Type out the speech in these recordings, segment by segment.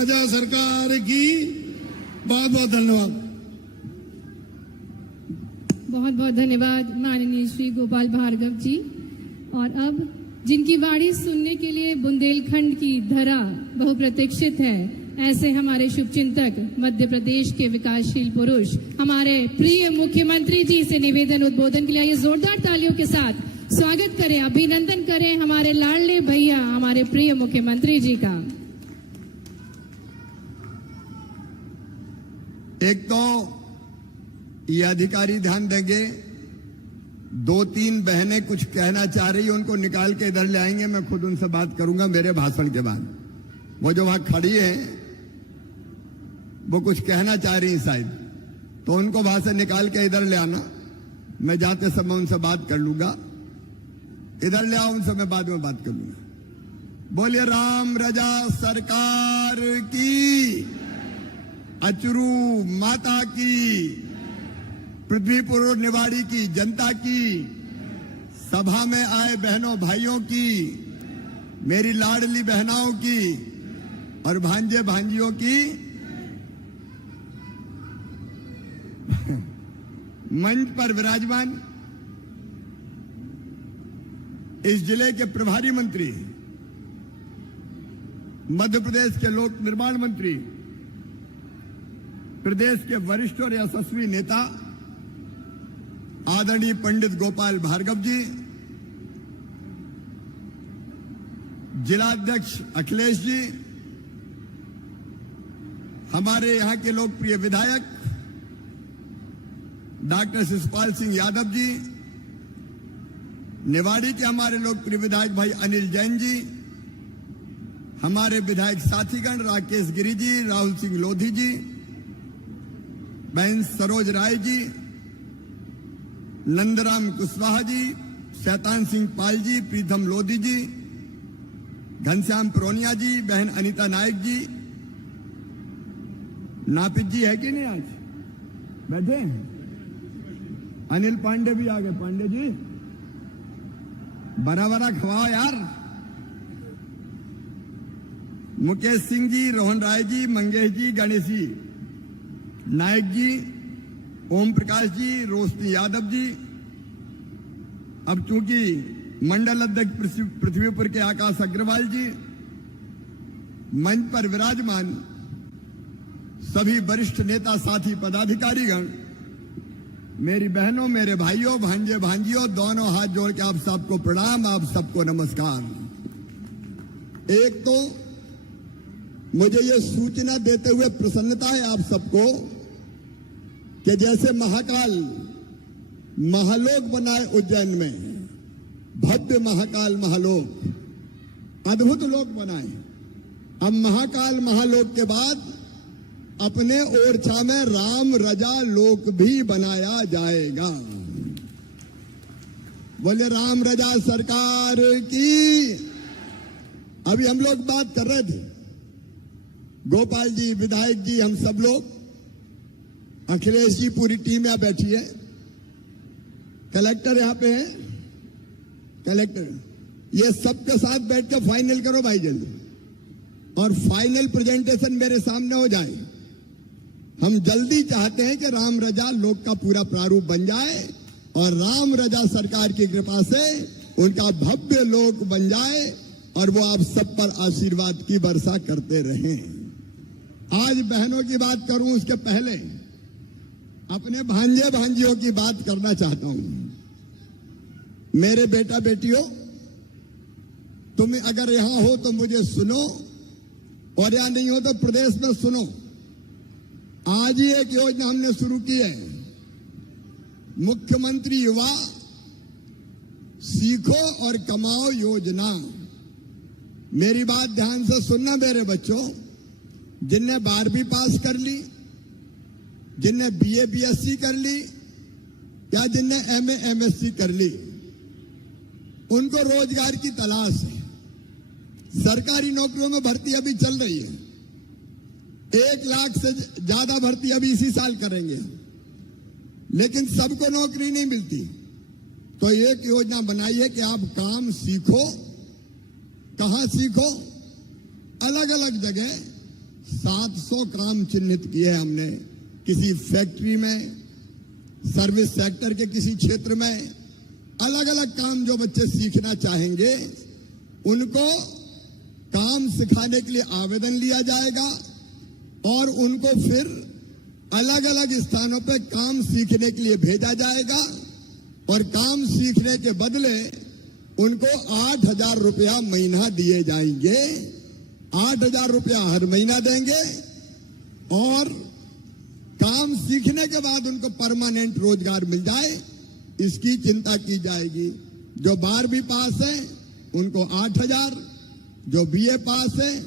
राजा सरकार की। बहुत बहुत धन्यवाद। बहुत बहुत धन्यवाद माननीय श्री गोपाल भार्गव जी। और अब जिनकी वाणी सुनने के लिए बुंदेलखंड की धरा बहुप्रतीक्षित है, ऐसे हमारे शुभचिंतक मध्य प्रदेश के विकासशील पुरुष हमारे प्रिय मुख्यमंत्री जी से निवेदन उद्बोधन के लिए ये जोरदार तालियों के साथ स्वागत करें, अभिनंदन करें हमारे लाडले भैया हमारे प्रिय मुख्यमंत्री जी का। एक तो ये अधिकारी ध्यान देंगे, 2-3 बहनें कुछ कहना चाह रही है, उनको निकाल के इधर ले आएंगे, मैं खुद उनसे बात करूंगा मेरे भाषण के बाद। वो जो वहां खड़ी है वो कुछ कहना चाह रही है शायद, तो उनको वहां से निकाल के इधर ले आना, मैं जाते समय उनसे बात कर लूंगा। इधर ले आओ, उनसे मैं बाद में बात कर लूंगा। बोलिए राम रजा सरकार की, अचरू माता की, पृथ्वीपुर निवाड़ी की जनता की, सभा में आए बहनों भाइयों की, मेरी लाडली बहनाओं की और भांजे भांजियों की, मंच पर विराजमान इस जिले के प्रभारी मंत्री, मध्य प्रदेश के लोक निर्माण मंत्री, प्रदेश के वरिष्ठ और यशस्वी नेता आदरणीय पंडित गोपाल भार्गव जी, जिलाध्यक्ष अखिलेश जी, हमारे यहां के लोकप्रिय विधायक डॉक्टर शिषपाल सिंह यादव जी, निवाड़ी के हमारे लोकप्रिय विधायक भाई अनिल जैन जी, हमारे विधायक साथीगण राकेश गिरी जी, राहुल सिंह लोधी जी, बहन सरोज राय जी, नंदराम कुशवाहा जी, शैतान सिंह पाल जी, प्रीतम लोधी जी, घनश्याम प्रोनिया जी, बहन अनीता नायक जी, नापित जी है कि नहीं आज बैठे हैं? अनिल पांडे भी आ गए। पांडे जी बड़ा बड़ा खवाओ यार। मुकेश सिंह जी, रोहन राय जी, मंगेश जी, गणेश जी, नायक जी, ओम प्रकाश जी, रोशनी यादव जी। अब चूंकि मंडल अध्यक्ष पृथ्वीपुर के आकाश अग्रवाल जी, मंच पर विराजमान सभी वरिष्ठ नेता साथी पदाधिकारीगण, मेरी बहनों मेरे भाइयों भांजे भांजियों, दोनों हाथ जोड़ के आप सबको प्रणाम, आप सबको नमस्कार। एक तो मुझे ये सूचना देते हुए प्रसन्नता है आप सबको कि जैसे महाकाल महालोक बनाए उज्जैन में, भव्य महाकाल महालोक, अद्भुत लोक बनाए, अब महाकाल महालोक के बाद अपने ओरछा में राम रजा लोक भी बनाया जाएगा। बोले राम रजा सरकार की। अभी हम लोग बात कर रहे थे, गोपाल जी, विधायक जी, हम सब लोग, अखिलेश जी, पूरी टीम यहां बैठी है, कलेक्टर यहां पे है, कलेक्टर, ये सबके साथ बैठ के फाइनल करो भाई जल्दी, और फाइनल प्रेजेंटेशन मेरे सामने हो जाए। हम जल्दी चाहते हैं कि राम रजा लोक का पूरा प्रारूप बन जाए और राम रजा सरकार की कृपा से उनका भव्य लोक बन जाए और वो आप सब पर आशीर्वाद की वर्षा करते रहें। आज बहनों की बात करूं उसके पहले अपने भांजे भांजियों की बात करना चाहता हूं। मेरे बेटा बेटियों, तुम अगर यहां हो तो मुझे सुनो, और यहां नहीं हो तो प्रदेश में सुनो। आज ही एक योजना हमने शुरू की है, मुख्यमंत्री युवा सीखो और कमाओ योजना। मेरी बात ध्यान से सुनना मेरे बच्चों, जिनने 12वीं पास कर ली, जिनने BA BSc कर ली, या जिनने MA MSc कर ली, उनको रोजगार की तलाश है। सरकारी नौकरियों में भर्ती अभी चल रही है, 1 लाख से ज्यादा भर्ती अभी इसी साल करेंगे, लेकिन सबको नौकरी नहीं मिलती। तो एक योजना बनाई है कि आप काम सीखो। कहां सीखो? अलग अलग जगह 700 काम चिन्हित किए हैं हमने। किसी फैक्ट्री में, सर्विस सेक्टर के किसी क्षेत्र में अलग अलग काम जो बच्चे सीखना चाहेंगे उनको काम सिखाने के लिए आवेदन लिया जाएगा और उनको फिर अलग अलग स्थानों पर काम सीखने के लिए भेजा जाएगा और काम सीखने के बदले उनको 8,000 रुपया महीना दिए जाएंगे। 8,000 रुपया हर महीना देंगे और काम सीखने के बाद उनको परमानेंट रोजगार मिल जाए, इसकी चिंता की जाएगी। जो 12वीं पास है उनको 8,000, जो बीए पास है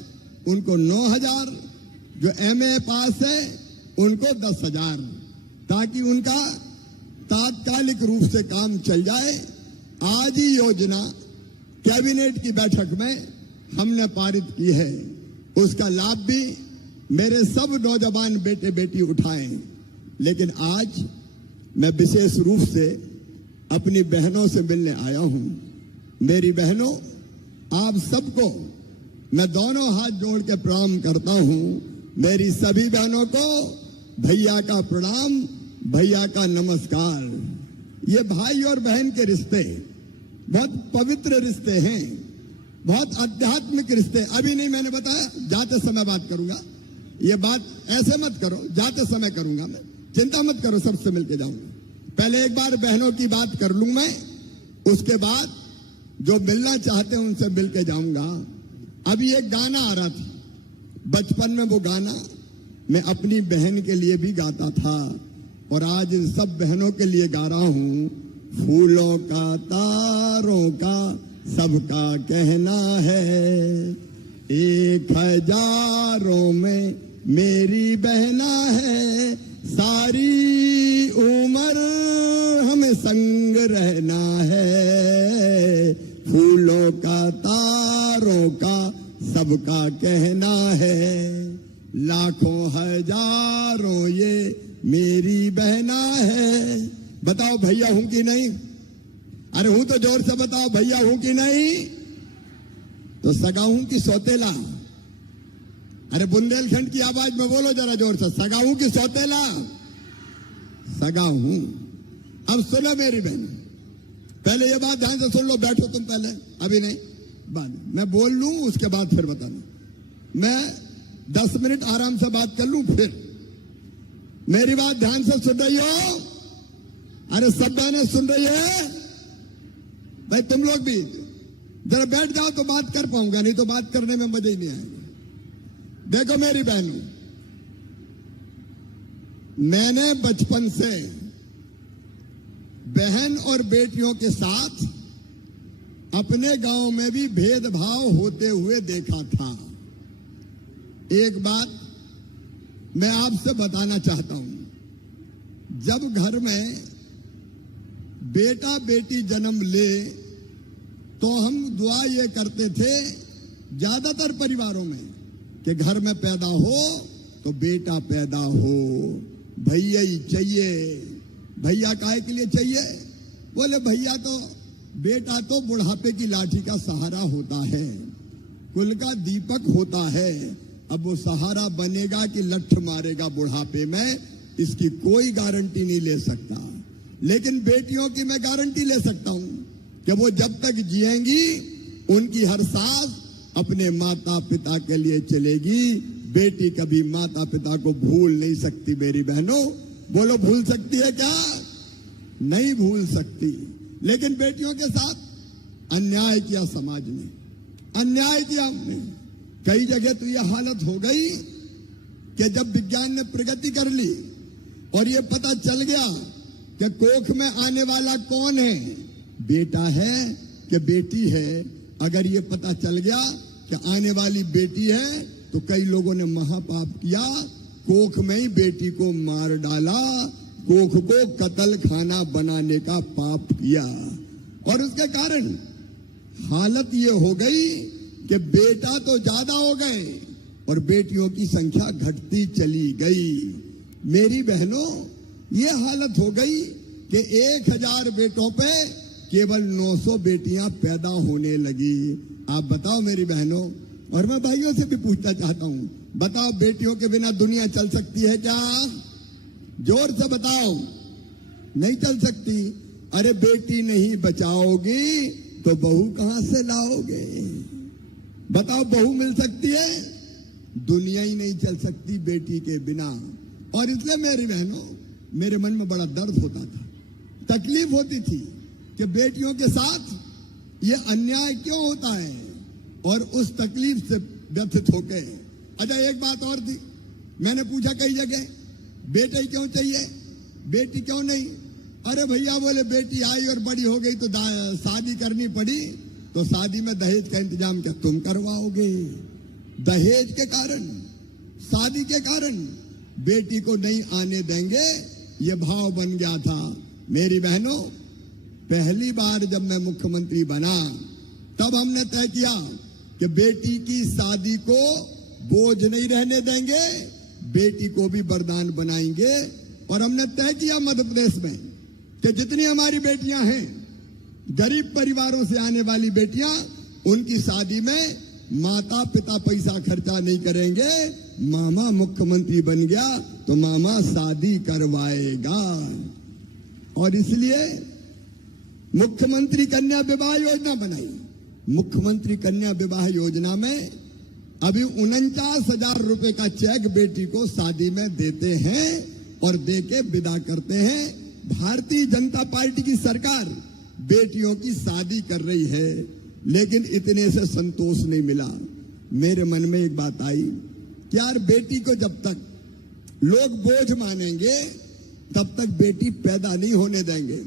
उनको 9,000, जो एमए पास है उनको 10,000, ताकि उनका तात्कालिक रूप से काम चल जाए। आज ही योजना कैबिनेट की बैठक में हमने पारित की है, उसका लाभ भी मेरे सब नौजवान बेटे बेटी उठाएं। लेकिन आज मैं विशेष रूप से अपनी बहनों से मिलने आया हूं। मेरी बहनों, आप सबको मैं दोनों हाथ जोड़ के प्रणाम करता हूं। मेरी सभी बहनों को भैया का प्रणाम, भैया का नमस्कार। ये भाई और बहन के रिश्ते बहुत पवित्र रिश्ते हैं, बहुत आध्यात्मिक रिश्ते। अभी नहीं, मैंने बताया जाते समय बात करूंगा। ये बात ऐसे मत करो, जाते समय करूंगा मैं, चिंता मत करो, सबसे मिलके जाऊंगा। पहले एक बार बहनों की बात कर लूं मैं, उसके बाद जो मिलना चाहते हैं उनसे मिलके जाऊंगा। अभी एक गाना आ रहा था, बचपन में वो गाना मैं अपनी बहन के लिए भी गाता था और आज इन सब बहनों के लिए गा रहा हूं। फूलों का, तारों का सबका कहना है, 1,000 में मेरी बहना है, सारी उम्र हमें संग रहना है। फूलों का, तारों का सबका कहना है, लाखों हजारों ये मेरी बहना है। बताओ भैया हूं कि नहीं? अरे हूं तो जोर से बताओ, भैया हूं कि नहीं? तो सगा हूं कि सौतेला? अरे बुंदेलखंड की आवाज में बोलो जरा जोर से, सगा हूं कि सौतेला? सगा हूं। अब सुनो मेरी बहन, पहले ये बात ध्यान से सुन लो। बैठो तुम पहले, अभी नहीं, बाद मैं बोल लूं उसके बाद फिर बताना। मैं 10 मिनट आराम से बात कर लूं, फिर मेरी बात ध्यान से सुन रही हो? अरे सब बहनें सुन रही है भाई? तुम लोग भी जरा बैठ जाओ तो बात कर पाऊंगा, नहीं तो बात करने में मजा ही नहीं आएगा। देखो मेरी बहनों, मैंने बचपन से बहन और बेटियों के साथ अपने गांव में भी भेदभाव होते हुए देखा था। एक बात मैं आपसे बताना चाहता हूं, जब घर में बेटा बेटी जन्म ले तो हम दुआ ये करते थे ज्यादातर परिवारों में कि घर में पैदा हो तो बेटा पैदा हो, भैया ही चाहिए। भैया काहे के लिए चाहिए? बोले भैया तो, बेटा तो बुढ़ापे की लाठी का सहारा होता है, कुल का दीपक होता है। अब वो सहारा बनेगा कि लठ मारेगा बुढ़ापे में, इसकी कोई गारंटी नहीं ले सकता। लेकिन बेटियों की मैं गारंटी ले सकता हूं कि वो जब तक जिएंगी उनकी हर सांस अपने माता पिता के लिए चलेगी। बेटी कभी माता पिता को भूल नहीं सकती। मेरी बहनों, बोलो भूल सकती है क्या? नहीं भूल सकती। लेकिन बेटियों के साथ अन्याय किया समाज ने, अन्याय किया हमने। कई जगह तो यह हालत हो गई कि जब विज्ञान ने प्रगति कर ली और ये पता चल गया कि कोख में आने वाला कौन है, बेटा है कि बेटी है, अगर ये पता चल गया कि आने वाली बेटी है तो कई लोगों ने महापाप किया, कोख में ही बेटी को मार डाला, कोख को कत्ल खाना बनाने का पाप किया। और उसके कारण हालत ये हो गई कि बेटा तो ज्यादा हो गए और बेटियों की संख्या घटती चली गई। मेरी बहनों, ये हालत हो गई कि 1,000 बेटों पे केवल 900 बेटियां पैदा होने लगी। आप बताओ मेरी बहनों, और मैं भाइयों से भी पूछना चाहता हूं, बताओ बेटियों के बिना दुनिया चल सकती है क्या? जोर से बताओ, नहीं चल सकती। अरे बेटी नहीं बचाओगी तो बहू कहां से लाओगे? बताओ, बहू मिल सकती है? दुनिया ही नहीं चल सकती बेटी के बिना। और इसलिए मेरी बहनों, मेरे मन में बड़ा दर्द होता था, तकलीफ होती थी कि बेटियों के साथ ये अन्याय क्यों होता है, और उस तकलीफ से व्यथित होके अच्छा एक बात और थी, मैंने पूछा कई जगह, बेटे क्यों चाहिए, बेटी क्यों नहीं? अरे भैया बोले बेटी आई और बड़ी हो गई तो शादी करनी पड़ी, तो शादी में दहेज का इंतजाम क्या तुम करवाओगे? दहेज के कारण, शादी के कारण बेटी को नहीं आने देंगे, ये भाव बन गया था। मेरी बहनों, पहली बार जब मैं मुख्यमंत्री बना तब हमने तय किया कि बेटी की शादी को बोझ नहीं रहने देंगे, बेटी को भी वरदान बनाएंगे। और हमने तय किया मध्य प्रदेश में कि जितनी हमारी बेटियां हैं, गरीब परिवारों से आने वाली बेटियां, उनकी शादी में माता पिता पैसा खर्चा नहीं करेंगे। मामा मुख्यमंत्री बन गया तो मामा शादी करवाएगा। और इसलिए मुख्यमंत्री कन्या विवाह योजना बनाई। मुख्यमंत्री कन्या विवाह योजना में अभी 49,000 रुपए का चेक बेटी को शादी में देते हैं और देके विदा करते हैं। भारतीय जनता पार्टी की सरकार बेटियों की शादी कर रही है, लेकिन इतने से संतोष नहीं मिला। मेरे मन में एक बात आई कि यार, बेटी को जब तक लोग बोझ मानेंगे तब तक बेटी पैदा नहीं होने देंगे।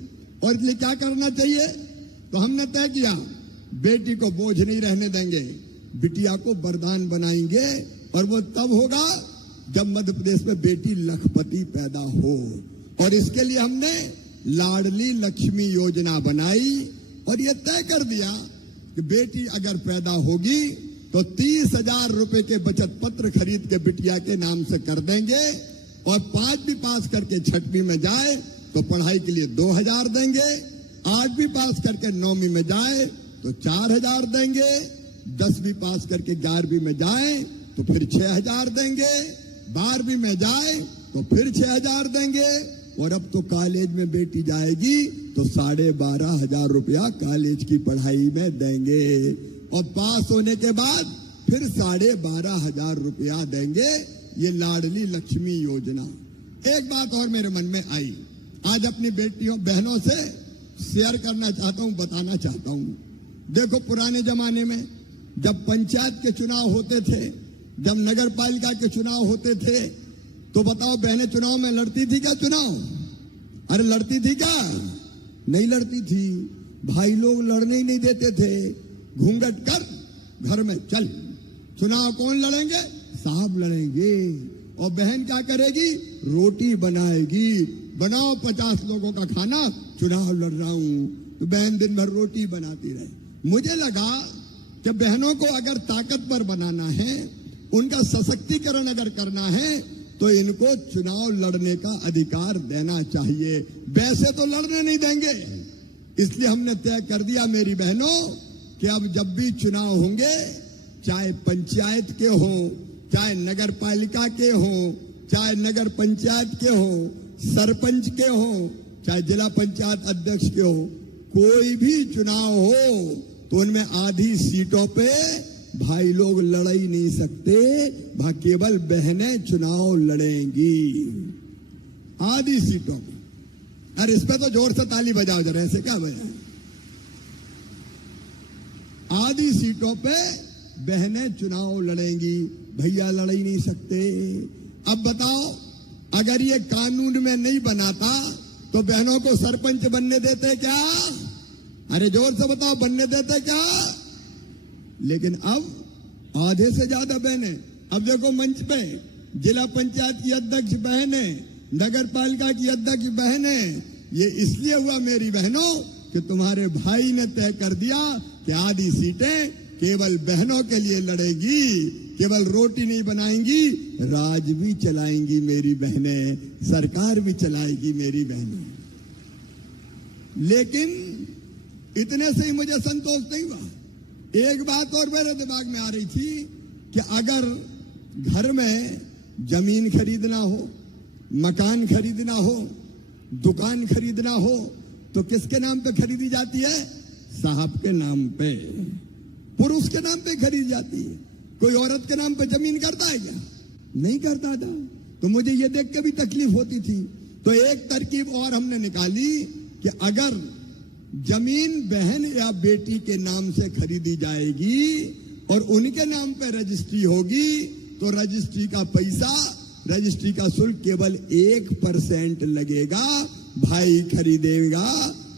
और इसलिए क्या करना चाहिए? तो हमने तय किया बेटी को बोझ नहीं रहने देंगे, बिटिया को वरदान बनाएंगे। और वो तब होगा जब मध्य प्रदेश में बेटी लखपति पैदा हो। और इसके लिए हमने लाडली लक्ष्मी योजना बनाई और ये तय कर दिया कि बेटी अगर पैदा होगी तो 30,000 रुपए के बचत पत्र खरीद के बिटिया के नाम से कर देंगे। और 5वीं पास करके 6वीं में जाए तो पढ़ाई के लिए 2,000 देंगे। 8वीं पास करके 9वीं में जाए तो 4,000 देंगे। 10वीं पास करके 11वीं में जाए तो फिर 6,000 देंगे। 12वीं में जाए तो फिर 6,000 देंगे। और अब तो कॉलेज में बेटी जाएगी तो 12,500 रुपया कॉलेज की पढ़ाई में देंगे। और पास होने के बाद फिर 12,500 रुपया देंगे। ये लाडली लक्ष्मी योजना। एक बात और मेरे मन में आई, आज अपनी बेटियों बहनों से शेयर करना चाहता हूं, बताना चाहता हूं। देखो, पुराने जमाने में जब पंचायत के चुनाव होते थे, जब नगर पालिका के चुनाव होते थे, तो बताओ बहनें चुनाव में लड़ती थी क्या? चुनाव, अरे लड़ती थी क्या? नहीं लड़ती थी। भाई लोग लड़ने ही नहीं देते थे। घूंघट कर, घर में चल, चुनाव कौन लड़ेंगे? साहब लड़ेंगे। और बहन क्या करेगी? रोटी बनाएगी। बनाओ 50 लोगों का खाना, चुनाव लड़ रहा हूं। तो बहन दिन भर रोटी बनाती रहे। मुझे लगा कि बहनों को अगर ताकतवर बनाना है, उनका सशक्तिकरण अगर करना है, तो इनको चुनाव लड़ने का अधिकार देना चाहिए। वैसे तो लड़ने नहीं देंगे। इसलिए हमने तय कर दिया मेरी बहनों कि अब जब भी चुनाव होंगे, चाहे पंचायत के हो, चाहे नगर पालिका के हो, चाहे नगर पंचायत के हो, सरपंच के हो, चाहे जिला पंचायत अध्यक्ष के हो, कोई भी चुनाव हो तो उनमें आधी सीटों पे भाई लोग लड़ ही नहीं सकते, वहां केवल बहनें चुनाव लड़ेंगी आधी सीटों में। अरे इस पे तो जोर से ताली बजाओ जरा, ऐसे क्या बजाए? आधी सीटों पे बहनें चुनाव लड़ेंगी, भैया लड़ ही नहीं सकते। अब बताओ, अगर ये कानून में नहीं बनाता तो बहनों को सरपंच बनने देते क्या? अरे जोर से बताओ, बनने देते क्या? लेकिन अब आधे से ज्यादा बहनें। अब देखो मंच पे जिला पंचायत की अध्यक्ष बहनें, नगर पालिका की अध्यक्ष बहनें। ये इसलिए हुआ मेरी बहनों कि तुम्हारे भाई ने तय कर दिया कि आधी सीटें केवल बहनों के लिए लड़ेगी। केवल रोटी नहीं बनाएंगी, राज भी चलाएंगी मेरी बहनें, सरकार भी चलाएगी मेरी बहनें। लेकिन इतने से ही मुझे संतोष नहीं हुआ। एक बात और मेरे दिमाग में आ रही थी कि अगर घर में जमीन खरीदना हो, मकान खरीदना हो, दुकान खरीदना हो तो किसके नाम पे खरीदी जाती है? साहब के नाम पे, पुरुष के नाम पे खरीदी जाती है। कोई औरत के नाम पे जमीन करता है क्या? नहीं करता था। तो मुझे ये देख के भी तकलीफ होती थी। तो एक तरकीब और हमने निकाली कि अगर जमीन बहन या बेटी के नाम से खरीदी जाएगी और उनके नाम पे रजिस्ट्री होगी तो रजिस्ट्री का पैसा, रजिस्ट्री का शुल्क केवल 1% लगेगा। भाई खरीदेगा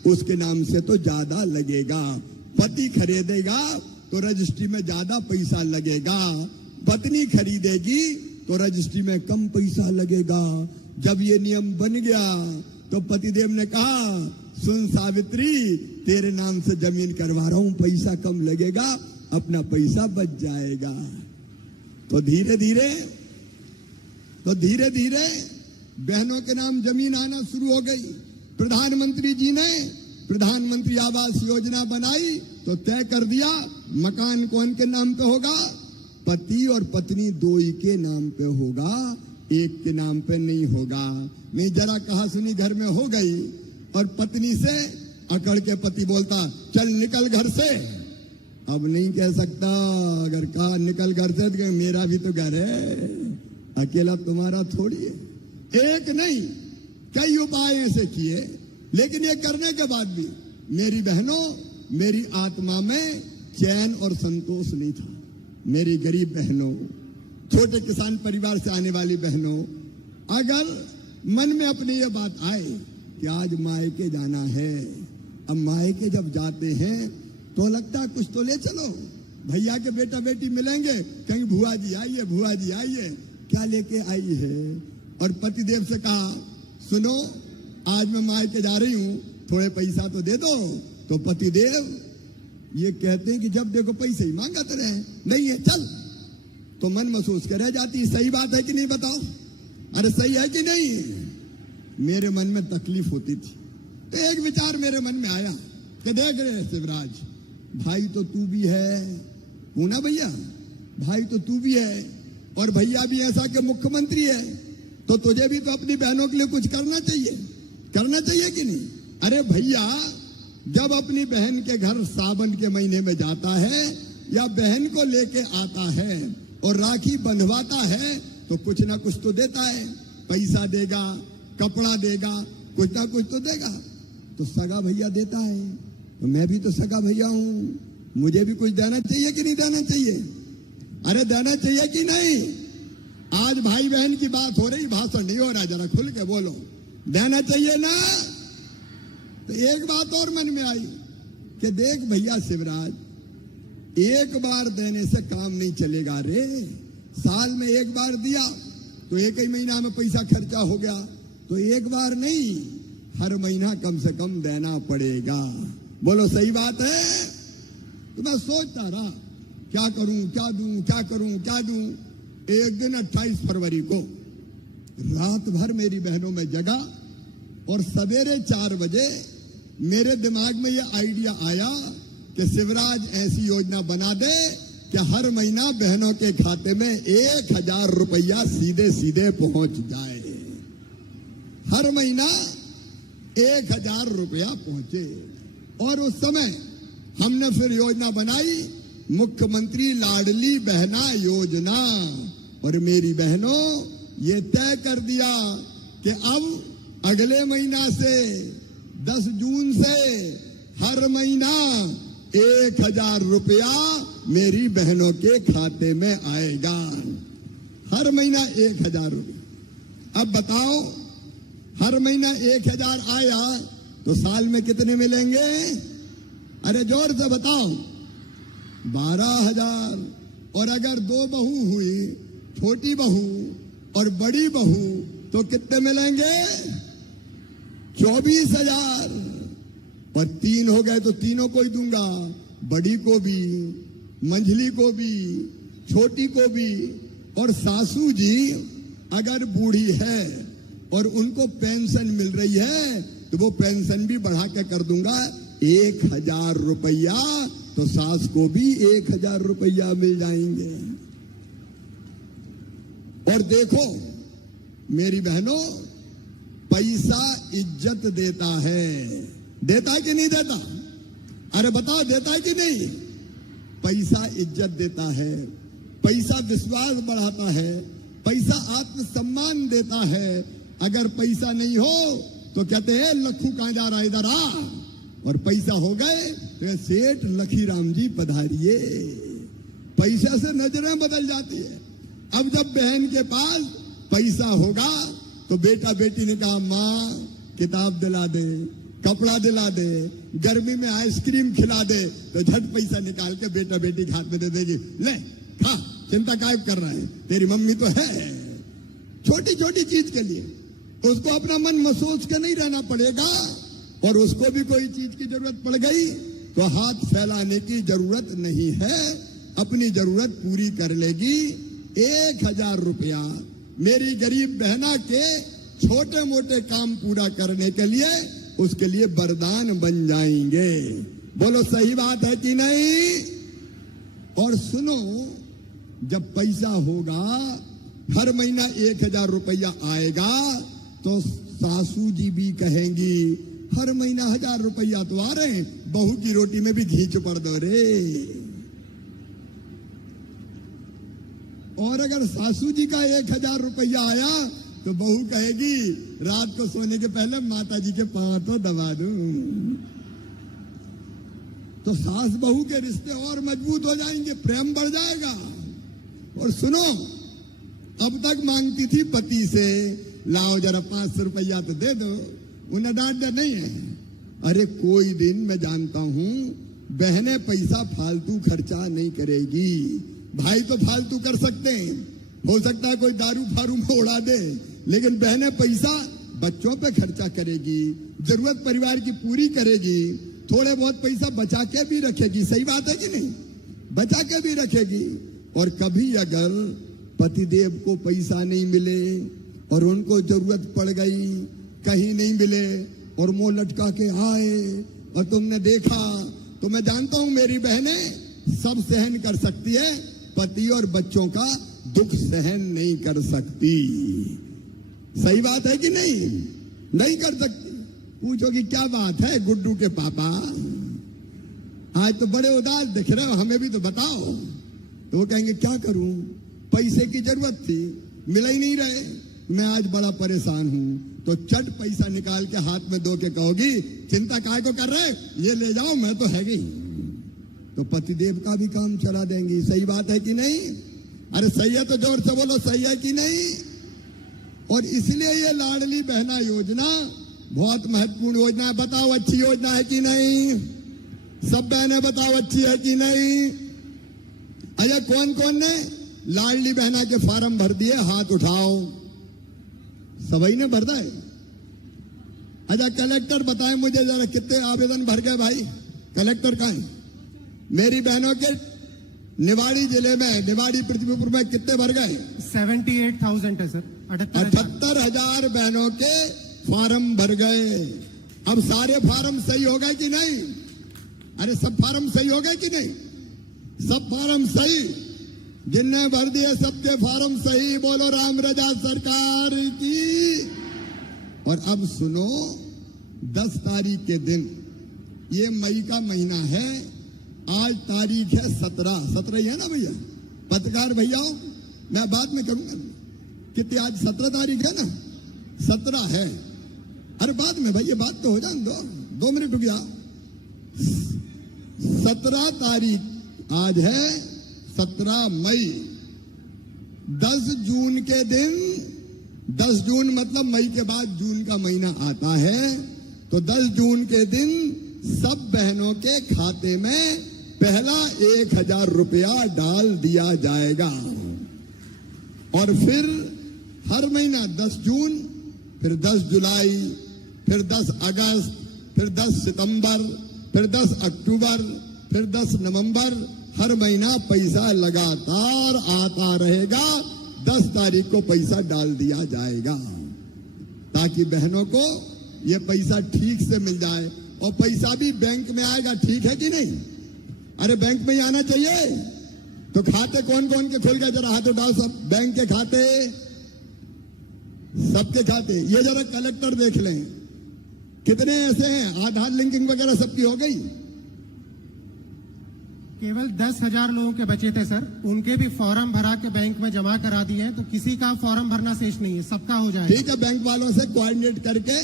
उसके नाम से तो ज्यादा लगेगा, पति खरीदेगा तो रजिस्ट्री में ज्यादा पैसा लगेगा, पत्नी खरीदेगी तो रजिस्ट्री में कम पैसा लगेगा। जब ये नियम बन गया तो पतिदेव ने कहा, सुन सावित्री, तेरे नाम से जमीन करवा रहा हूं, पैसा कम लगेगा, अपना पैसा बच जाएगा। तो धीरे धीरे बहनों के नाम जमीन आना शुरू हो गई। प्रधानमंत्री जी ने प्रधानमंत्री आवास योजना बनाई तो तय कर दिया मकान कौन के नाम पे होगा? पति और पत्नी दो ही के नाम पे होगा, एक के नाम पे नहीं होगा। नहीं, जरा कहा सुनी घर में हो गई और पत्नी से अकड़ के पति बोलता, चल निकल घर से। अब नहीं कह सकता, अगर कहा निकल घर से तो मेरा भी तो घर है, अकेला तुम्हारा थोड़ी है। एक नहीं, कई उपाय ऐसे किए, लेकिन ये करने के बाद भी मेरी बहनों, मेरी आत्मा में चैन और संतोष नहीं था। मेरी गरीब बहनों, छोटे किसान परिवार से आने वाली बहनों, अगर मन में अपनी ये बात आए कि आज मायके जाना है, अब मायके जब जाते हैं तो लगता है कुछ तो ले चलो। भैया के बेटा बेटी मिलेंगे, कहीं भुआ जी आइए, भुआ जी आइए, क्या लेके आई है? और पतिदेव से कहा, सुनो आज मैं मायके जा रही हूं, थोड़े पैसा तो दे दो। तो पतिदेव ये कहते हैं कि जब देखो पैसे ही मांगते रहे, नहीं है चल। तो मन महसूस के रह जाती, सही बात है कि नहीं बताओ? अरे सही है कि नहीं? मेरे मन में तकलीफ होती थी। तो एक विचार मेरे मन में आया कि देख रहे शिवराज, भाई तो तू भी है, हूं ना भैया, भाई तो तू भी है और भैया भी ऐसा कि मुख्यमंत्री है, तो तुझे भी तो अपनी बहनों के लिए कुछ करना चाहिए, करना चाहिए कि नहीं? अरे भैया जब अपनी बहन के घर सावन के महीने में जाता है या बहन को लेके आता है और राखी बंधवाता है तो कुछ ना कुछ तो देता है, पैसा देगा, कपड़ा देगा, कुछ ना कुछ तो देगा। तो सगा भैया देता है, तो मैं भी तो सगा भैया हूं, मुझे भी कुछ देना चाहिए कि नहीं देना चाहिए? अरे देना चाहिए कि नहीं? आज भाई बहन की बात हो रही, भाषण नहीं हो रहा, जरा खुल के बोलो, देना चाहिए ना? तो एक बात और मन में आई कि देख भैया शिवराज, एक बार देने से काम नहीं चलेगा रे। साल में एक बार दिया तो एक ही महीना में पैसा खर्चा हो गया, तो एक बार नहीं, हर महीना कम से कम देना पड़ेगा। बोलो सही बात है? तो मैं सोचता रहा क्या करूं, क्या दूं, क्या करूं, क्या दूं। एक दिन 28 फरवरी को रात भर मेरी बहनों में जगा और सवेरे 4 बजे मेरे दिमाग में यह आइडिया आया कि शिवराज ऐसी योजना बना दे कि हर महीना बहनों के खाते में 1000 रुपया सीधे सीधे पहुंच जाए। हर महीना 1000 रुपया पहुंचे। और उस समय हमने फिर योजना बनाई, मुख्यमंत्री लाडली बहना योजना। और मेरी बहनों ये तय कर दिया कि अब अगले महीना से 10 जून से हर महीना 1000 रुपया मेरी बहनों के खाते में आएगा। हर महीना 1000 रुपया। अब बताओ, हर महीना 1000 आया तो साल में कितने मिलेंगे? अरे जोर से बताओ। 12,000। और अगर 2 बहू हुई, छोटी बहू और बड़ी बहू, तो कितने मिलेंगे? 24,000। और 3 हो गए तो तीनों को ही दूंगा, बड़ी को भी, मंझली को भी, छोटी को भी। और सासू जी अगर बूढ़ी है और उनको पेंशन मिल रही है तो वो पेंशन भी बढ़ा के कर दूंगा 1000 रुपया। तो सास को भी 1000 रुपया मिल जाएंगे। और देखो मेरी बहनों, पैसा इज्जत देता है कि नहीं देता? अरे बताओ, देता है कि नहीं? पैसा इज्जत देता है, पैसा विश्वास बढ़ाता है, पैसा आत्मसम्मान देता है। अगर पैसा नहीं हो तो कहते हैं लखू कहां जा रहा है, इधर आ। और पैसा हो गए तो सेठ लखीराम जी पधारिए। पैसा से नजरें बदल जाती है। अब जब बहन के पास पैसा होगा तो बेटा बेटी ने कहा, माँ किताब दिला दे, कपड़ा दिला दे, गर्मी में आइसक्रीम खिला दे, तो झट पैसा निकाल के बेटा बेटी के हाथ में दे देगी। ले खा, चिंता काय कर रहा है, तेरी मम्मी तो है। छोटी छोटी चीज के लिए उसको अपना मन में सोच के नहीं रहना पड़ेगा। और उसको भी कोई चीज की जरूरत पड़ गई तो हाथ फैलाने की जरूरत नहीं है, अपनी जरूरत पूरी कर लेगी। 1000 रुपया मेरी गरीब बहना के छोटे मोटे काम पूरा करने के लिए, उसके लिए वरदान बन जाएंगे। बोलो सही बात है कि नहीं? और सुनो, जब पैसा होगा, हर महीना 1000 रुपया आएगा, तो सासू जी भी कहेंगी हर महीना 1000 रुपया तो आ रहे हैं, बहू की रोटी में भी घी चुपड़ दो रे। और अगर सासू जी का 1000 रुपया आया तो बहू कहेगी रात को सोने के पहले माता जी के पांव तो दबा दूं। तो सास बहू के रिश्ते और मजबूत हो जाएंगे, प्रेम बढ़ जाएगा। और सुनो, अब तक मांगती थी पति से, लाओ जरा 500 रुपया तो दे दो, उन्हें डांट नहीं है। अरे कोई दिन मैं जानता हूं बहनें पैसा फालतू खर्चा नहीं करेगी। भाई तो फालतू कर सकते हैं, हो सकता है कोई दारू फारू में उड़ा दे, लेकिन बहनें पैसा बच्चों पे खर्चा करेगी, जरूरत परिवार की पूरी करेगी, थोड़े बहुत पैसा बचा के भी रखेगी। सही बात है कि नहीं? बचा के भी रखेगी। और कभी अगर पतिदेव को पैसा नहीं मिले और उनको जरूरत पड़ गई, कहीं नहीं मिले और मुंह लटका के आए और तुमने देखा, तो मैं जानता हूं मेरी बहनें सब सहन कर सकती है, पति और बच्चों का दुख सहन नहीं कर सकती। सही बात है कि नहीं? नहीं कर सकती। पूछोगी क्या बात है गुड्डू के पापा, आज तो बड़े उदास दिख रहे हो, हमें भी तो बताओ। तो वो कहेंगे क्या करूं, पैसे की जरूरत थी, मिल ही नहीं रहे, मैं आज बड़ा परेशान हूं। तो चट पैसा निकाल के हाथ में दो के कहोगी चिंता काय को कर रहे, ये ले जाओ, मैं तो है ही। तो पतिदेव का भी काम चला देंगी। सही बात है कि नहीं? अरे सही है तो जोर से बोलो, सही है कि नहीं? और इसलिए ये लाडली बहना योजना बहुत महत्वपूर्ण योजना है। बताओ अच्छी योजना है कि नहीं? सब बहनें बताओ अच्छी है कि नहीं? अरे कौन कौन ने लाडली बहना के फॉर्म भर दिए, हाथ उठाओ। सभी ने भर दिए। अच्छा कलेक्टर बताए मुझे जरा कितने आवेदन भर गए भाई? कलेक्टर कहाँ है? मेरी बहनों के निवाड़ी जिले में, निवाड़ी पृथ्वीपुर में कितने भर गए? 78,000 है सर। 78,000 बहनों के फॉर्म भर गए। अब सारे फॉर्म सही हो गए कि नहीं? अरे सब फॉर्म सही हो गए कि नहीं? सब फॉर्म सही, जिनने भर दिए सबके फॉर्म सही। बोलो राम रजा सरकार की। और अब सुनो, 10 तारीख के दिन, ये मई का महीना है, आज तारीख है 17 ही है ना भैया? पत्रकार भैया मैं बाद में करूंगा, कितनी आज 17 तारीख है ना? 17 है। अरे बाद में भैया, बात तो हो जाए, 2 मिनट रुक जा। 17 तारीख आज है, 17 मई। 10 जून के दिन, 10 जून मतलब मई के बाद जून का महीना आता है, तो 10 जून के दिन सब बहनों के खाते में पहला 1000 रुपया डाल दिया जाएगा। और फिर हर महीना 10 जून, फिर 10 जुलाई, फिर 10 अगस्त, फिर 10 सितंबर, फिर 10 अक्टूबर, फिर 10 नवंबर, हर महीना पैसा लगातार आता रहेगा। 10 तारीख को पैसा डाल दिया जाएगा ताकि बहनों को ये पैसा ठीक से मिल जाए। और पैसा भी बैंक में आएगा, ठीक है कि नहीं? अरे बैंक में ही आना चाहिए। तो खाते कौन कौन के खुल गए, जरा हाथ उठाओ सब। बैंक के खाते, सबके खाते। ये जरा कलेक्टर देख लें कितने ऐसे हैं, आधार लिंकिंग वगैरह सबकी हो गई। केवल 10,000 लोगों के बचे थे सर, उनके भी फॉर्म भरा के बैंक में जमा करा दिए हैं, तो किसी का फॉर्म भरना शेष नहीं है, सबका हो जाएगा। ठीक है, बैंक वालों से कोऑर्डिनेट करके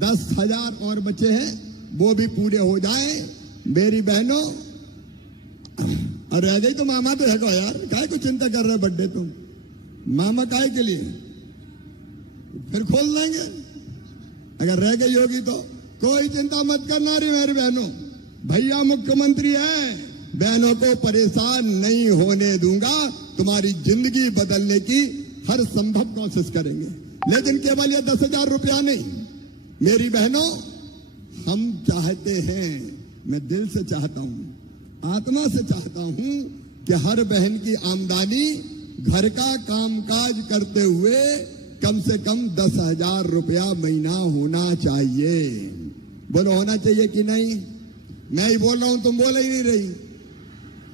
10,000 और बचे हैं, वो भी पूरे हो जाए। मेरी बहनों, अरे रह गई तो मामा तो है को यार, काहे को चिंता कर रहे बर्थडे तुम, मामा काहे के लिए, फिर खोल देंगे। अगर रह गई होगी तो कोई चिंता मत करना रे मेरी बहनों, भैया मुख्यमंत्री है, बहनों को परेशान नहीं होने दूंगा। तुम्हारी जिंदगी बदलने की हर संभव कोशिश करेंगे, लेकिन केवल ये 10,000 रुपया नहीं। मेरी बहनों, हम चाहते हैं, मैं दिल से चाहता हूं, आत्मा से चाहता हूं कि हर बहन की आमदनी घर का कामकाज करते हुए कम से कम 10,000 रुपया महीना होना चाहिए। बोलो होना चाहिए कि नहीं? मैं ही बोल रहा हूं, तुम बोल ही नहीं रही।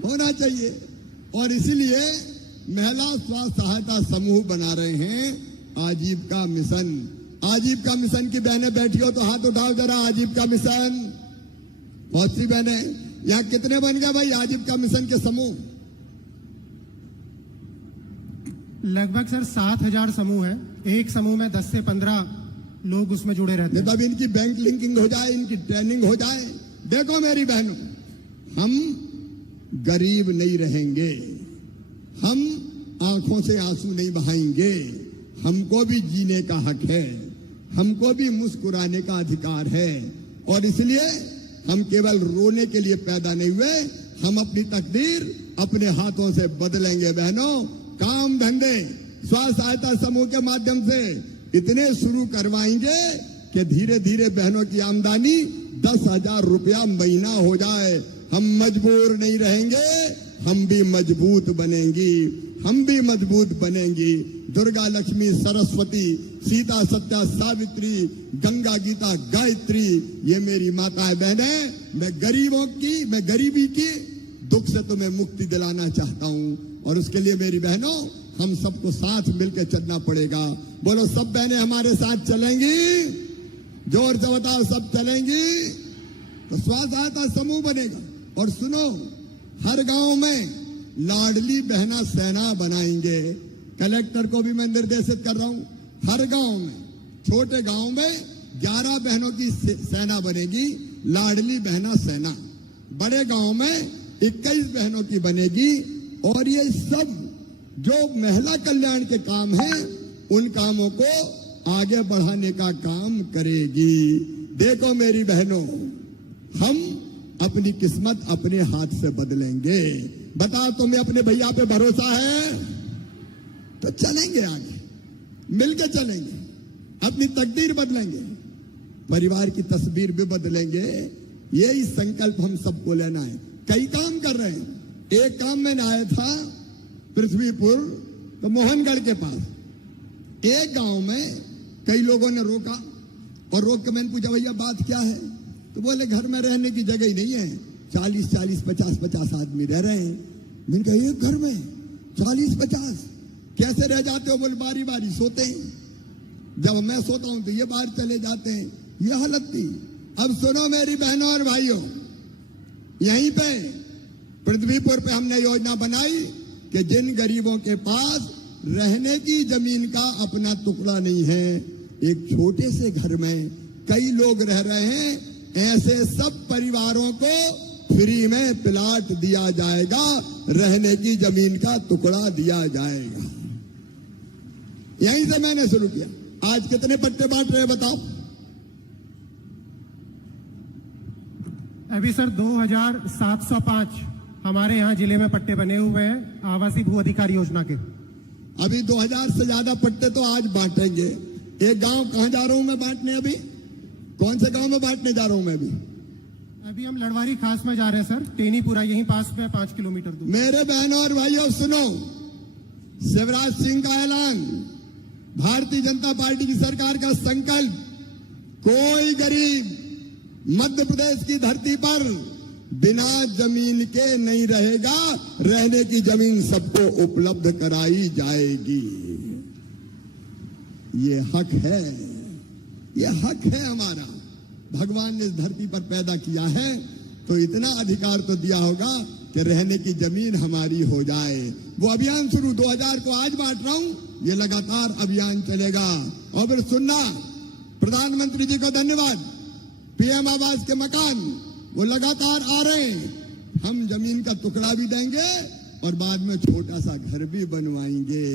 होना चाहिए। और इसीलिए महिला स्वास्थ्य सहायता समूह बना रहे हैं आजीविका मिशन। आजीविका मिशन की बहनें बैठी हो तो हाथ उठाओ जरा। आजीविका मिशन, बहुत सी बहनें, यहां कितने बन गए भाई आजीविका मिशन के समूह? लगभग सर 7,000 समूह है, एक समूह में 10 से 15 लोग उसमें जुड़े रहते हैं। तब इनकी बैंक लिंकिंग हो जाए, इनकी ट्रेनिंग हो जाए। देखो मेरी बहनों, हम गरीब नहीं रहेंगे, हम आंखों से आंसू नहीं बहाएंगे। हमको भी जीने का हक है, हमको भी मुस्कुराने का अधिकार है। और इसलिए हम केवल रोने के लिए पैदा नहीं हुए, हम अपनी तकदीर अपने हाथों से बदलेंगे। बहनों, काम धंधे स्व सहायता समूह के माध्यम से इतने शुरू करवाएंगे कि धीरे धीरे बहनों की आमदनी 10,000 रुपया महीना हो जाए। हम मजबूर नहीं रहेंगे, हम भी मजबूत बनेंगी, हम भी मजबूत बनेंगी। दुर्गा, लक्ष्मी, सरस्वती, सीता, सत्या, सावित्री, गंगा, गीता, गायत्री, ये मेरी माताएं बहनें, मैं गरीबी की दुख से तुम्हें मुक्ति दिलाना चाहता हूं। और उसके लिए मेरी बहनों, हम सबको साथ मिलकर चलना पड़ेगा। बोलो, सब बहनें हमारे साथ चलेंगी? जोर से बताओ, सब चलेंगी? तो स्व सहायता समूह बनेगा। और सुनो, हर गांव में लाडली बहना सेना बनाएंगे। कलेक्टर को भी मैं निर्देशित कर रहा हूं, हर गांव में, छोटे गांव में 11 बहनों की सेना बनेगी, लाडली बहना सेना। बड़े गांव में 21 बहनों की बनेगी। और ये सब जो महिला कल्याण के काम हैं, उन कामों को आगे बढ़ाने का काम करेगी। देखो मेरी बहनों, हम अपनी किस्मत अपने हाथ से बदलेंगे। बताओ, तुम्हें अपने भैया पे भरोसा है? तो चलेंगे आगे, मिलकर चलेंगे, अपनी तकदीर बदलेंगे, परिवार की तस्वीर भी बदलेंगे। यही संकल्प हम सबको लेना है। कई काम कर रहे हैं। एक काम में आया था पृथ्वीपुर, तो मोहनगढ़ के पास एक गांव में कई लोगों ने रोका, और रोक के मैंने पूछा, भैया बात क्या है? तो बोले, घर में रहने की जगह ही नहीं है, 40-40, 50-50 आदमी रह रहे हैं। मैंने कहा, एक घर में 40-50 कैसे रह जाते हो? बोले, बारी बारी सोते हैं, जब मैं सोता हूं तो ये बाहर चले जाते हैं। ये हालत थी। अब सुनो मेरी बहनों और भाइयों, यहीं पे पृथ्वीपुर पे हमने योजना बनाई कि जिन गरीबों के पास रहने की जमीन का अपना टुकड़ा नहीं है, एक छोटे से घर में कई लोग रह रहे हैं, ऐसे सब परिवारों को फ्री में प्लाट दिया जाएगा, रहने की जमीन का टुकड़ा दिया जाएगा। यहीं से मैंने शुरू किया। आज कितने पट्टे बांट रहे हैं बताओ? अभी सर 2,705 हमारे यहाँ जिले में पट्टे बने हुए हैं आवासीय भू अधिकार योजना के। अभी 2,000 से ज्यादा पट्टे तो आज बांटेंगे। एक गांव कहां जा रहा हूं मैं बांटने? अभी कौन से गांव में बांटने जा रहा हूं मैं? अभी हम लड़वारी खास में जा रहे हैं सर, टेनीपुरा यहीं पास में 5 किलोमीटर दूर। मेरे बहनों और भाइयों सुनो, शिवराज सिंह का ऐलान, भारतीय जनता पार्टी की सरकार का संकल्प, कोई गरीब मध्य प्रदेश की धरती पर बिना जमीन के नहीं रहेगा, रहने की जमीन सबको उपलब्ध कराई जाएगी। ये हक है, ये हक है हमारा। भगवान ने इस धरती पर पैदा किया है तो इतना अधिकार तो दिया होगा कि रहने की जमीन हमारी हो जाए। वो अभियान शुरू 2000 को आज बांट रहा हूं, ये लगातार अभियान चलेगा। और फिर सुनना, प्रधानमंत्री जी को धन्यवाद, पीएम आवास के मकान वो लगातार आ रहे हैं। हम जमीन का टुकड़ा भी देंगे और बाद में छोटा सा घर भी बनवाएंगे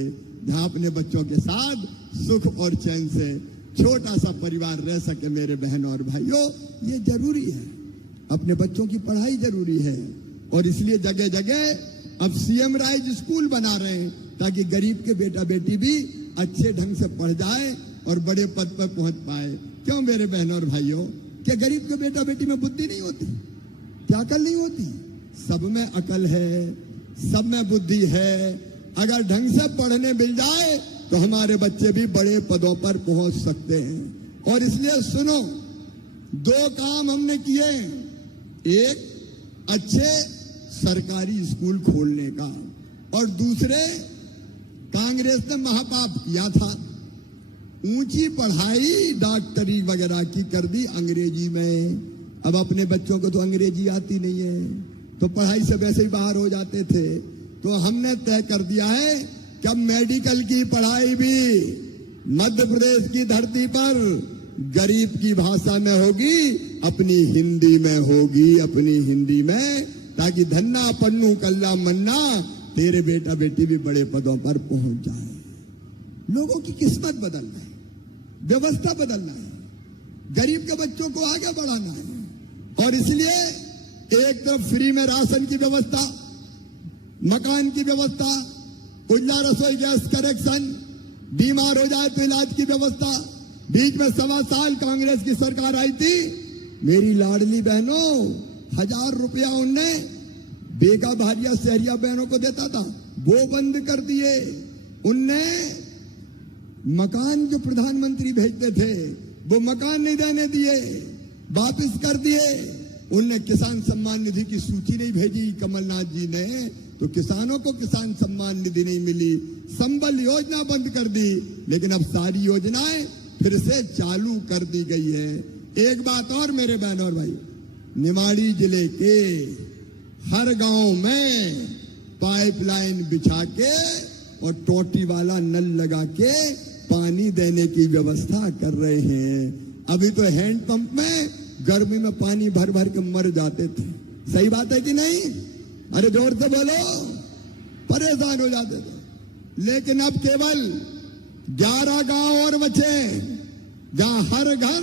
जहां अपने बच्चों के साथ सुख और चैन से छोटा सा परिवार रह सके। मेरे बहनों और भाइयों, ये जरूरी है, अपने बच्चों की पढ़ाई जरूरी है और इसलिए जगह जगह अब सीएम राइज स्कूल बना रहे हैं ताकि गरीब के बेटा बेटी भी अच्छे ढंग से पढ़ जाए और बड़े पद पर पहुंच पाए। क्यों मेरे बहनों और भाइयों, क्या गरीब के बेटा बेटी में बुद्धि नहीं होती? क्या अकल नहीं होती? सब में अकल है, सब में बुद्धि है। अगर ढंग से पढ़ने मिल जाए तो हमारे बच्चे भी बड़े पदों पर पहुंच सकते हैं। और इसलिए सुनो, 2 काम हमने किए। एक, अच्छे सरकारी स्कूल खोलने का, और दूसरे, कांग्रेस ने महापाप किया था, ऊंची पढ़ाई डॉक्टरी वगैरह की कर दी अंग्रेजी में। अब अपने बच्चों को तो अंग्रेजी आती नहीं है तो पढ़ाई से वैसे ही बाहर हो जाते थे। तो हमने तय कर दिया है कि अब मेडिकल की पढ़ाई भी मध्य प्रदेश की धरती पर गरीब की भाषा में होगी, अपनी हिंदी में होगी, अपनी हिंदी में, ताकि धन्ना पन्नू कल्ला मन्ना तेरे बेटा बेटी भी बड़े पदों पर पहुंच जाए। लोगों की किस्मत बदलना है, व्यवस्था बदलना है, गरीब के बच्चों को आगे बढ़ाना है। और इसलिए एक तरफ फ्री में राशन की व्यवस्था, मकान की व्यवस्था, उजला रसोई गैस कनेक्शन, बीमार हो जाए तो इलाज की व्यवस्था। बीच में 1.25 साल कांग्रेस की सरकार आई थी, मेरी लाडली बहनों 1000 रुपया उनने बेगा भारिया शहरिया बहनों को देता था, वो बंद कर दिए। उनने मकान जो प्रधानमंत्री भेजते थे वो मकान नहीं देने दिए, वापस कर दिए। उनने किसान सम्मान निधि की सूची नहीं भेजी कमलनाथ जी ने, तो किसानों को किसान सम्मान निधि नहीं मिली। संबल योजना बंद कर दी, लेकिन अब सारी योजनाएं फिर से चालू कर दी गई है। एक बात और मेरे बहनों और भाई, निमाड़ी जिले के हर गांव में पाइपलाइन बिछा के और टोटी वाला नल लगा के पानी देने की व्यवस्था कर रहे हैं। अभी तो हैंडपंप में गर्मी में पानी भर भर के मर जाते थे। सही बात है कि नहीं? अरे जोर से बोलो, परेशान हो जाते थे। लेकिन अब केवल 11 गांव और बचे जहां हर घर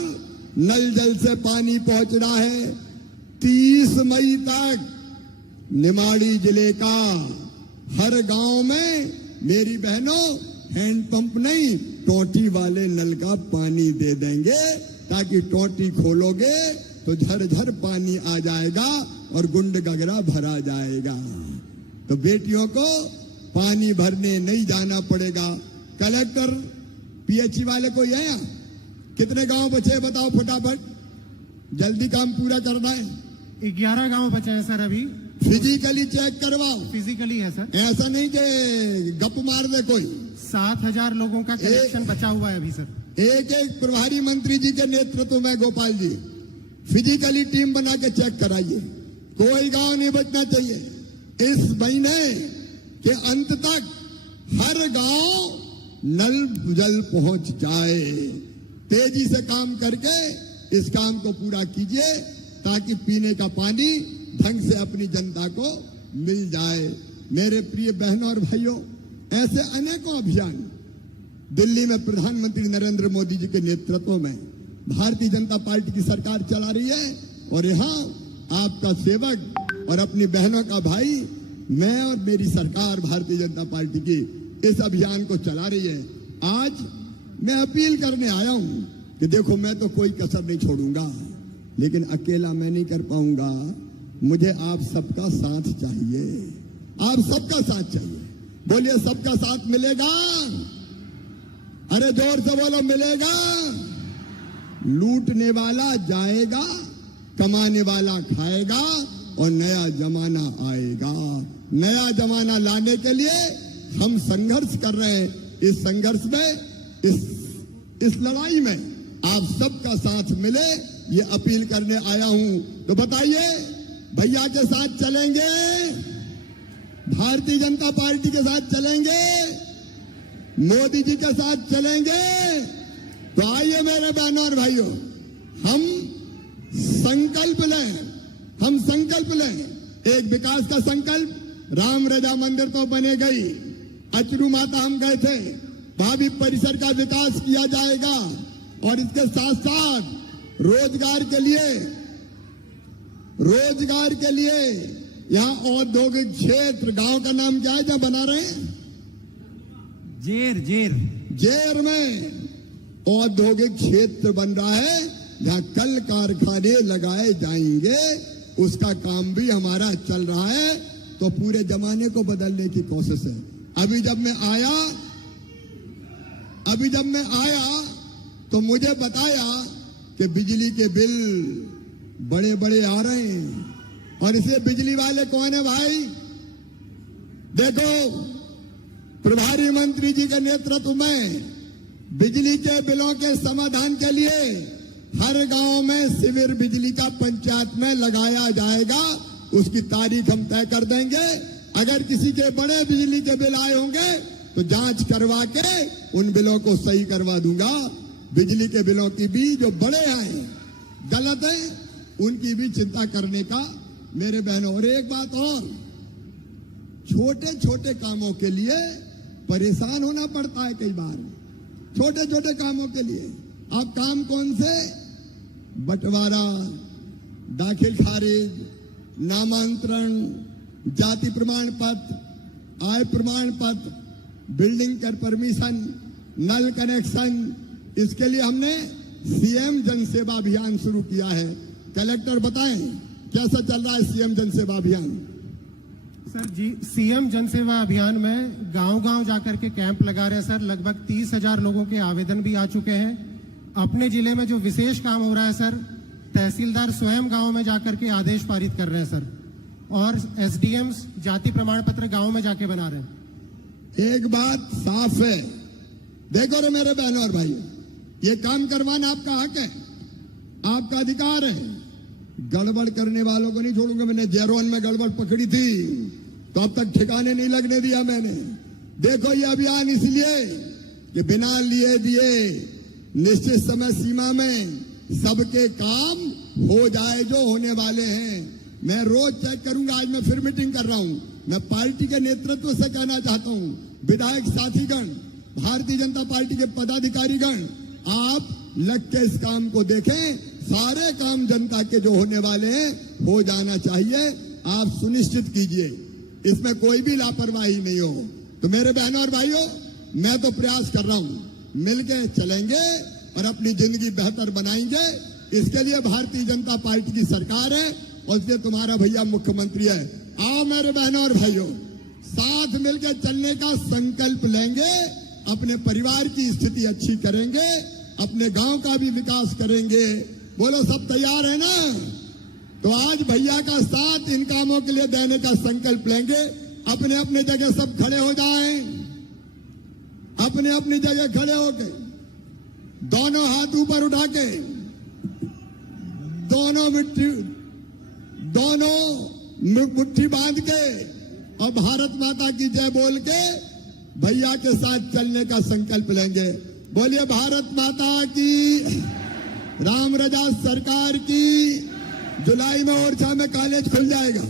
नल जल से पानी पहुंच रहा है। 30 मई तक निमाड़ी जिले का हर गांव में मेरी बहनों हैंडपंप नहीं, टोटी वाले नल का पानी दे देंगे, ताकि टोटी खोलोगे तो झरझर पानी आ जाएगा और गुंड गगरा भरा जाएगा। तो बेटियों को पानी भरने नहीं जाना पड़ेगा। कलेक्टर पीएचई वाले को यहाँ कितने गांव बचे बताओ फटाफट, जल्दी काम पूरा करना है। 11 गांव बचे हैं सर अभी। फिजिकली चेक करवाओ। फिजिकली है सर, ऐसा नहीं कि गप मार दे कोई। 7000 लोगों का कनेक्शन बचा हुआ है अभी सर। एक एक प्रभारी मंत्री जी के नेतृत्व में गोपाल जी फिजिकली टीम बना के चेक कराइए, कोई गांव नहीं बचना चाहिए। इस महीने के अंत तक हर गांव नल जल पहुंच जाए। तेजी से काम करके इस काम को पूरा कीजिए ताकि पीने का पानी ढंग से अपनी जनता को मिल जाए। मेरे प्रिय बहनों और भाइयों, ऐसे अनेकों अभियान दिल्ली में प्रधानमंत्री नरेंद्र मोदी जी के नेतृत्व में भारतीय जनता पार्टी की सरकार चला रही है। और यहाँ आपका सेवक और अपनी बहनों का भाई, मैं और मेरी सरकार भारतीय जनता पार्टी की इस अभियान को चला रही है। आज मैं अपील करने आया हूं कि देखो, मैं तो कोई कसर नहीं छोड़ूंगा, लेकिन अकेला मैं नहीं कर पाऊंगा। मुझे आप सबका साथ चाहिए, आप सबका साथ चाहिए। बोलिए, सबका साथ मिलेगा? अरे जोर से बोलो, मिलेगा? लूटने वाला जाएगा, कमाने वाला खाएगा और नया जमाना आएगा। नया जमाना लाने के लिए हम संघर्ष कर रहे हैं। इस संघर्ष में, इस लड़ाई में आप सबका साथ मिले, ये अपील करने आया हूं। तो बताइए, भैया के साथ चलेंगे? भारतीय जनता पार्टी के साथ चलेंगे? मोदी जी के साथ चलेंगे? तो आइए मेरे बहनों और भाइयों, हम संकल्प लें, हम संकल्प लें। एक विकास का संकल्प, राम रजा मंदिर तो बने गई, अचरू माता हम गए थे, वहां भी परिसर का विकास किया जाएगा। और इसके साथ साथ रोजगार के लिए यहाँ औद्योगिक क्षेत्र, गांव का नाम क्या है जहां बना रहे हैं? जेर में औद्योगिक क्षेत्र बन रहा है, जहां कल कारखाने लगाए जाएंगे। उसका काम भी हमारा चल रहा है। तो पूरे जमाने को बदलने की कोशिश है। अभी जब मैं आया तो मुझे बताया कि बिजली के बिल बड़े बड़े आ रहे हैं। और इसे बिजली वाले कौन है भाई? देखो, प्रभारी मंत्री जी के नेतृत्व में बिजली के बिलों के समाधान के लिए हर गांव में शिविर बिजली का पंचायत में लगाया जाएगा। उसकी तारीख हम तय कर देंगे। अगर किसी के बड़े बिजली के बिल आए होंगे तो जांच करवा के उन बिलों को सही करवा दूंगा। बिजली के बिलों की भी जो बड़े आए गलत है, उनकी भी चिंता करने का मेरे बहनों। और एक बात और, छोटे छोटे कामों के लिए परेशान होना पड़ता है कई बार। छोटे छोटे कामों के लिए आप काम कौन से? बंटवारा, दाखिल खारिज, नामांतरण, जाति प्रमाण पत्र, आय प्रमाण पत्र, बिल्डिंग कर परमिशन, नल कनेक्शन, इसके लिए हमने सीएम जन सेवा अभियान शुरू किया है। कलेक्टर बताएं कैसा चल रहा है सीएम जन सेवा अभियान? सर जी, सीएम जन सेवा अभियान में गांव-गांव जाकर के कैंप लगा रहे हैं सर। लगभग 30,000 लोगों के आवेदन भी आ चुके हैं। अपने जिले में जो विशेष काम हो रहा है सर, तहसीलदार स्वयं गांव में जाकर के आदेश पारित कर रहे हैं सर। और एसडीएम्स जाति प्रमाण पत्र गांव में जाके बना रहे हैं। एक बात साफ है, देखो रे मेरे बहनों और भाइयों, ये काम करवाना आपका हक है, आपका अधिकार है। गड़बड़ करने वालों को नहीं छोड़ूंगा। मैंने जेरोन में गड़बड़ पकड़ी थी तो अब तक ठिकाने नहीं लगने दिया मैंने। देखो, ये अभियान इसलिए कि बिना लिए दिए निश्चित समय सीमा में सबके काम हो जाए जो होने वाले हैं। मैं रोज चेक करूंगा। आज मैं फिर मीटिंग कर रहा हूं। मैं पार्टी के नेतृत्व से कहना चाहता हूं, विधायक साथीगण, भारतीय जनता पार्टी के पदाधिकारीगण, आप लग के इस काम को देखें। सारे काम जनता के जो होने वाले हैं हो जाना चाहिए। आप सुनिश्चित कीजिए, इसमें कोई भी लापरवाही नहीं हो। तो मेरे बहनों और भाइयों, मैं तो प्रयास कर रहा हूं, मिलके चलेंगे और अपनी जिंदगी बेहतर बनाएंगे। इसके लिए भारतीय जनता पार्टी की सरकार है और इसलिए तुम्हारा भैया मुख्यमंत्री है। आओ मेरे बहनों और भाइयों, साथ मिलकर चलने का संकल्प लेंगे। अपने परिवार की स्थिति अच्छी करेंगे, अपने गांव का भी विकास करेंगे। बोलो, सब तैयार है ना? तो आज भैया का साथ इन कामों के लिए देने का संकल्प लेंगे। अपने अपने जगह सब खड़े हो जाएं, अपने अपनी जगह खड़े होके दोनों हाथ ऊपर उठा के, दोनों मुट्ठी बांध के और भारत माता की जय बोल के भैया के साथ चलने का संकल्प लेंगे। बोलिए भारत माता की, राम रजा सरकार की। जुलाई में ओरछा में कॉलेज खुल जाएगा,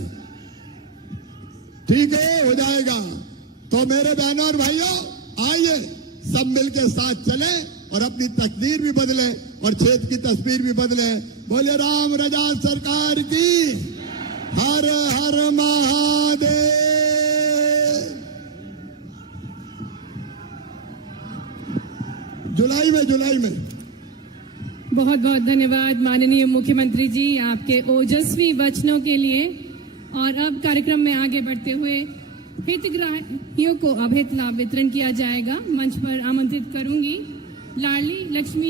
ठीक है, हो जाएगा। तो मेरे बहनों और भाइयों, आइए सब मिलकर साथ चलें और अपनी तकदीर भी बदले और क्षेत्र की तस्वीर भी बदले। बोले राम रजा सरकार की, हर हर महादेव। जुलाई में बहुत बहुत धन्यवाद माननीय मुख्यमंत्री जी, आपके ओजस्वी वचनों के लिए। और अब कार्यक्रम में आगे बढ़ते हुए हितग्राहियों को अभेद लाभ वितरण किया जाएगा। मंच पर आमंत्रित करूंगी लाडली लक्ष्मी